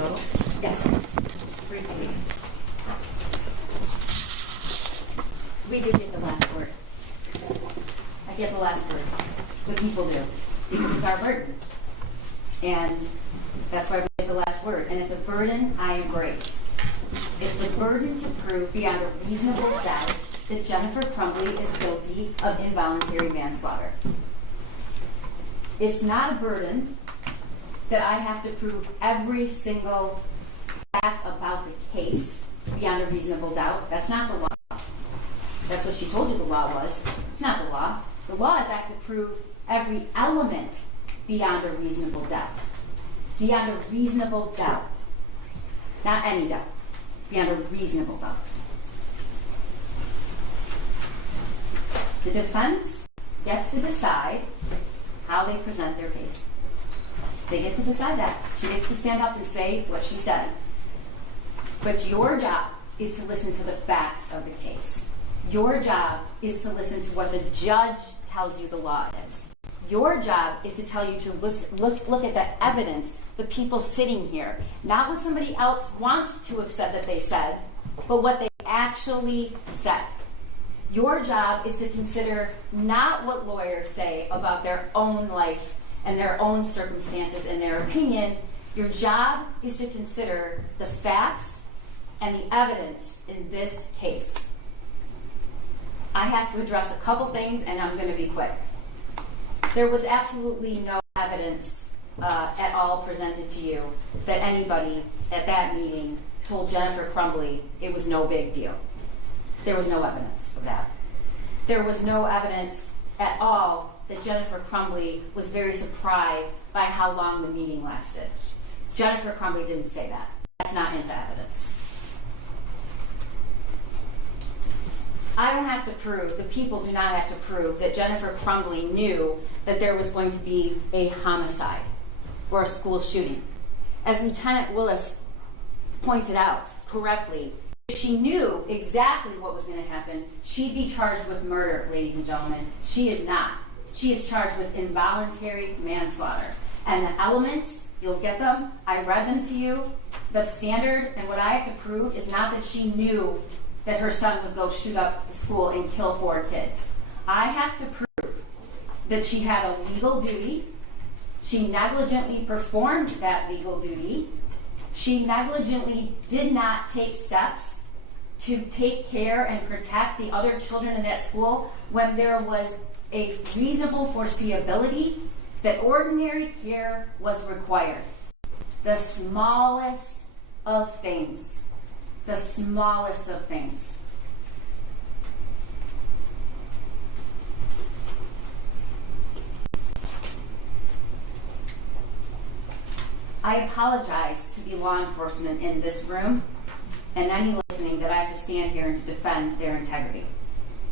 rebuttal? Yes. Briefly. We do get the last word. I get the last word. The people do. Because it's our burden. And that's why we get the last word. And it's a burden I embrace. It's the burden to prove beyond a reasonable doubt that Jennifer Crumbley is guilty of involuntary manslaughter. It's not a burden that I have to prove every single fact about the case beyond a reasonable doubt. That's not the law. That's what she told you the law was. It's not the law. The law is I have to prove every element beyond a reasonable doubt. Beyond a reasonable doubt. Not any doubt. Beyond a reasonable doubt. The defense gets to decide how they present their case. They get to decide that. She gets to stand up and say what she said. But your job is to listen to the facts of the case. Your job is to listen to what the judge tells you the law is. Your job is to tell you to look at the evidence, the people sitting here, not what somebody else wants to have said that they said, but what they actually said. Your job is to consider not what lawyers say about their own life and their own circumstances and their opinion. Your job is to consider the facts and the evidence in this case. I have to address a couple things, and I'm going to be quick. There was absolutely no evidence at all presented to you that anybody at that meeting told Jennifer Crumbley it was no big deal. There was no evidence of that. There was no evidence at all that Jennifer Crumbley was very surprised by how long the meeting lasted. Jennifer Crumbley didn't say that. That's not into evidence. I don't have to prove, the people do not have to prove that Jennifer Crumbley knew that there was going to be a homicide or a school shooting. As Lieutenant Willis pointed out correctly, if she knew exactly what was going to happen, she'd be charged with murder, ladies and gentlemen. She is not. She is charged with involuntary manslaughter. And the elements, you'll get them. I read them to you. The standard and what I have to prove is not that she knew that her son would go shoot up the school and kill 4 kids. I have to prove that she had a legal duty. She negligently performed that legal duty. She negligently did not take steps to take care and protect the other children in that school when there was a reasonable foreseeability that ordinary care was required. The smallest of things. The smallest of things. I apologize to the law enforcement in this room and any listening that I have to stand here and to defend their integrity.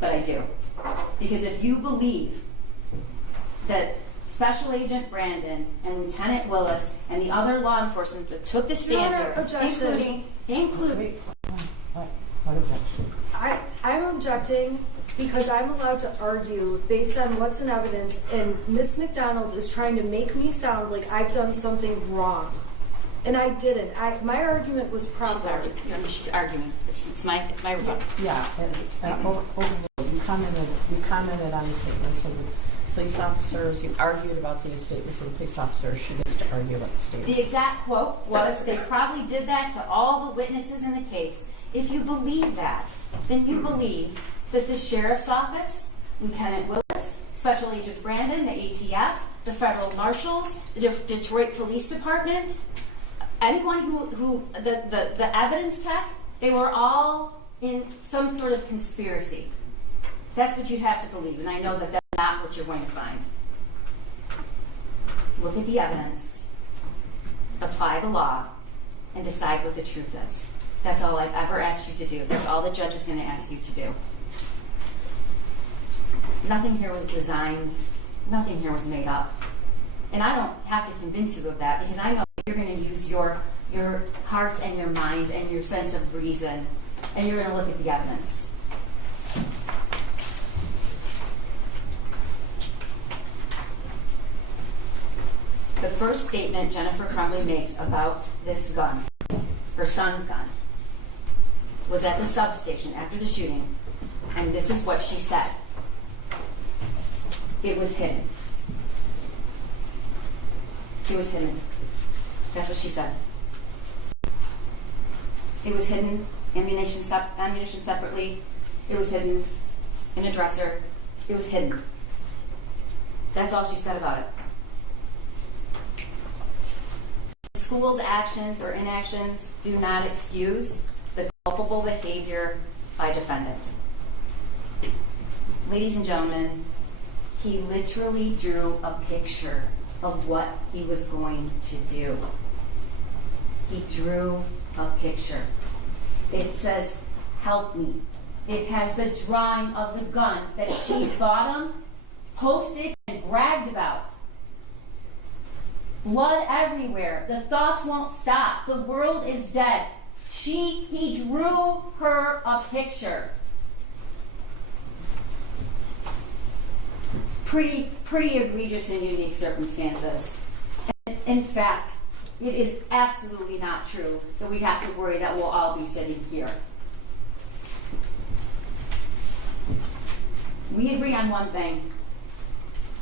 But I do. Because if you believe that Special Agent Brandon and Lieutenant Willis and the other law enforcement that took the stand here, including What objection? I'm objecting because I'm allowed to argue based on what's in evidence, and Miss McDonald is trying to make me sound like I've done something wrong. And I didn't. My argument was proper. She's arguing. It's my rebuttal. Yeah, you commented on the statements of the police officers. You argued about the statements of the police officers. She gets to argue about the statements. The exact quote was, they probably did that to all the witnesses in the case. If you believe that, then you believe that the sheriff's office, Lieutenant Willis, Special Agent Brandon, the ATF, the federal marshals, the Detroit Police Department, anyone who the evidence tech, they were all in some sort of conspiracy. That's what you have to believe, and I know that that's not what you're going to find. Look at the evidence, apply the law, and decide what the truth is. That's all I've ever asked you to do. That's all the judge is going to ask you to do. Nothing here was designed. Nothing here was made up. And I don't have to convince you of that, because I know that you're going to use your hearts and your minds and your sense of reason, and you're going to look at the evidence. The first statement Jennifer Crumbley makes about this gun, her son's gun, was at the substation after the shooting, and this is what she said. It was hidden. It was hidden. That's what she said. It was hidden, ammunition separately. It was hidden in a dresser. It was hidden. That's all she said about it. The school's actions or inactions do not excuse the culpable behavior by defendant. Ladies and gentlemen, he literally drew a picture of what he was going to do. He drew a picture. It says, "Help me." It has the drawing of the gun that she bought him, posted, and bragged about. Blood everywhere. The thoughts won't stop. The world is dead. He drew her a picture. Pretty egregious and unique circumstances. And in fact, it is absolutely not true that we have to worry that we'll all be sitting here. We agree on one thing.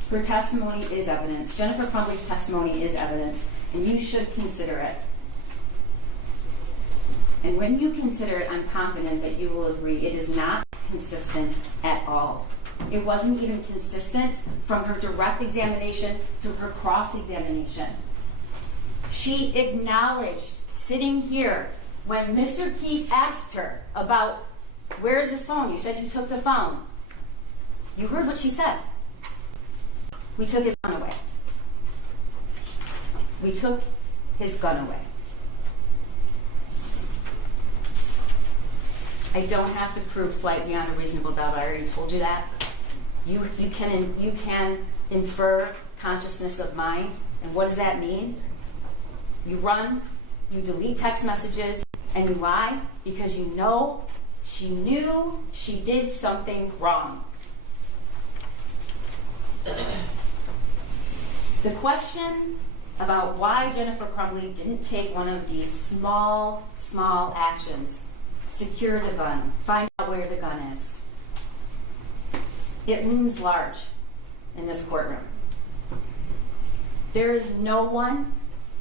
Her testimony is evidence. Jennifer Crumbley's testimony is evidence, and you should consider it. And when you consider it, I'm confident that you will agree it is not consistent at all. It wasn't even consistent from her direct examination to her cross-examination. She acknowledged, sitting here, when Mr. Keys asked her about, "Where's this phone? You said you took the phone." You heard what she said. We took his gun away. We took his gun away. I don't have to prove flight beyond a reasonable doubt. I already told you that. You can infer consciousness of mind. And what does that mean? You run, you delete text messages, and you lie because you know she knew she did something wrong. The question about why Jennifer Crumbley didn't take one of these small actions, secure the gun, find out where the gun is, it looms large in this courtroom. There is no one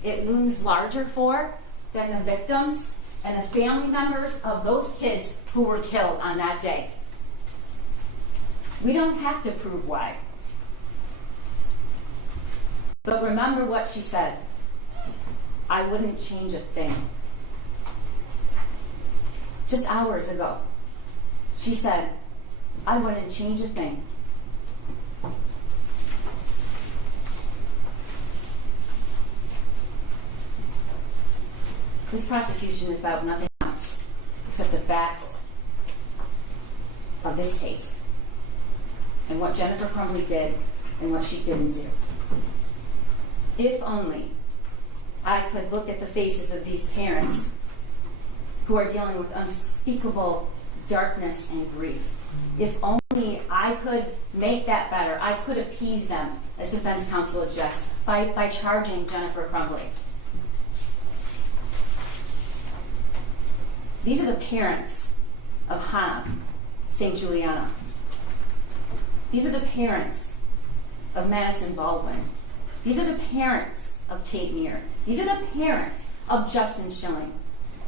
it looms larger for than the victims and the family members of those kids who were killed on that day. We don't have to prove why. But remember what she said. I wouldn't change a thing. Just hours ago, she said, I wouldn't change a thing. This prosecution is about nothing else except the facts of this case and what Jennifer Crumbley did and what she didn't do. If only I could look at the faces of these parents who are dealing with unspeakable darkness and grief. If only I could make that better. I could appease them, as defense counsel suggests, by charging Jennifer Crumbley. These are the parents of Hannah St. Juliana. These are the parents of Madison Baldwin. These are the parents of Tate Meir. These are the parents of Justin Schilling.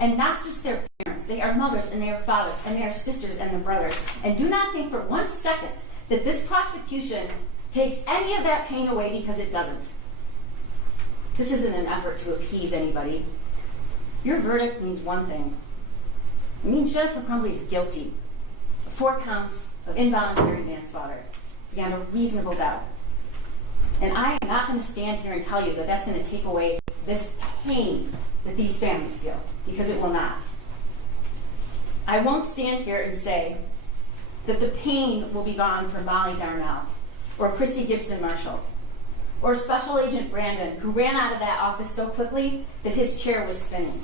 And not just their parents. They are mothers and they are fathers and they are sisters and their brothers. And do not think for 1 second that this prosecution takes any of that pain away, because it doesn't. This isn't an effort to appease anybody. Your verdict means one thing. It means Jennifer Crumbley is guilty of 4 counts of involuntary manslaughter beyond a reasonable doubt. And I am not going to stand here and tell you that that's going to take away this pain that these families feel, because it will not. I won't stand here and say that the pain will be gone for Molly Darnell, or Christy Gibson Marshall, or Special Agent Brandon, who ran out of that office so quickly that his chair was spinning,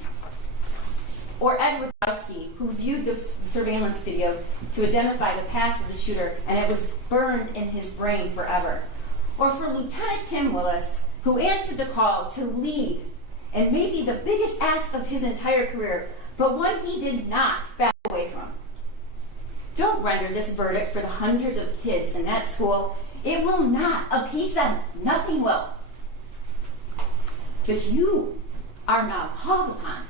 or Ed Rudowski, who viewed the surveillance video to identify the path of the shooter, and it was burned in his brain forever. Or for Lieutenant Tim Willis, who answered the call to lead, and maybe the biggest ask of his entire career, but one he did not back away from. Don't render this verdict for the hundreds of kids in that school. It will not appease them. Nothing will. But you are now called upon.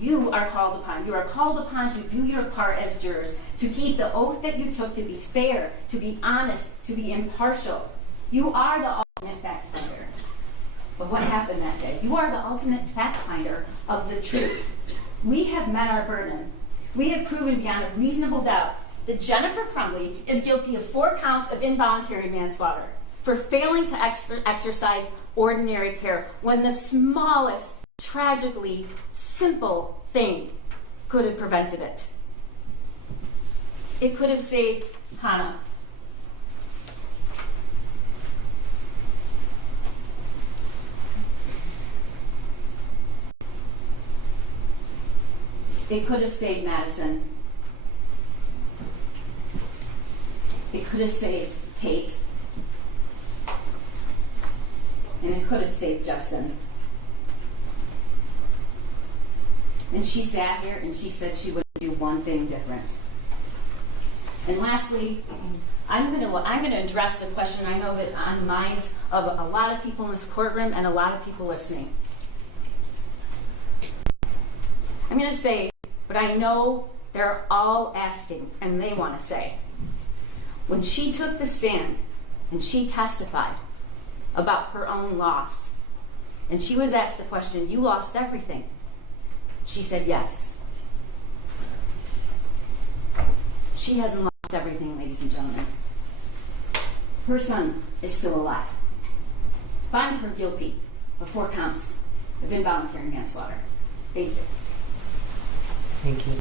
You are called upon. You are called upon to do your part as jurors, to keep the oath that you took to be fair, to be honest, to be impartial. You are the ultimate fact finder. But what happened that day? You are the ultimate fact finder of the truth. We have met our burden. We have proven beyond a reasonable doubt that Jennifer Crumbley is guilty of 4 counts of involuntary manslaughter for failing to exercise ordinary care when the smallest, tragically simple thing could have prevented it. It could have saved Hannah. It could have saved Madison. It could have saved Tate. And it could have saved Justin. And she sat here and she said she would do one thing different. And lastly, I'm going to address the question I know that on the minds of a lot of people in this courtroom and a lot of people listening. I'm going to say what I know they're all asking and they want to say. When she took the stand and she testified about her own loss, and she was asked the question, "You lost everything?" She said yes. She hasn't lost everything, ladies and gentlemen. Her son is still alive. Find her guilty of 4 counts of involuntary manslaughter. Thank you. Thank you.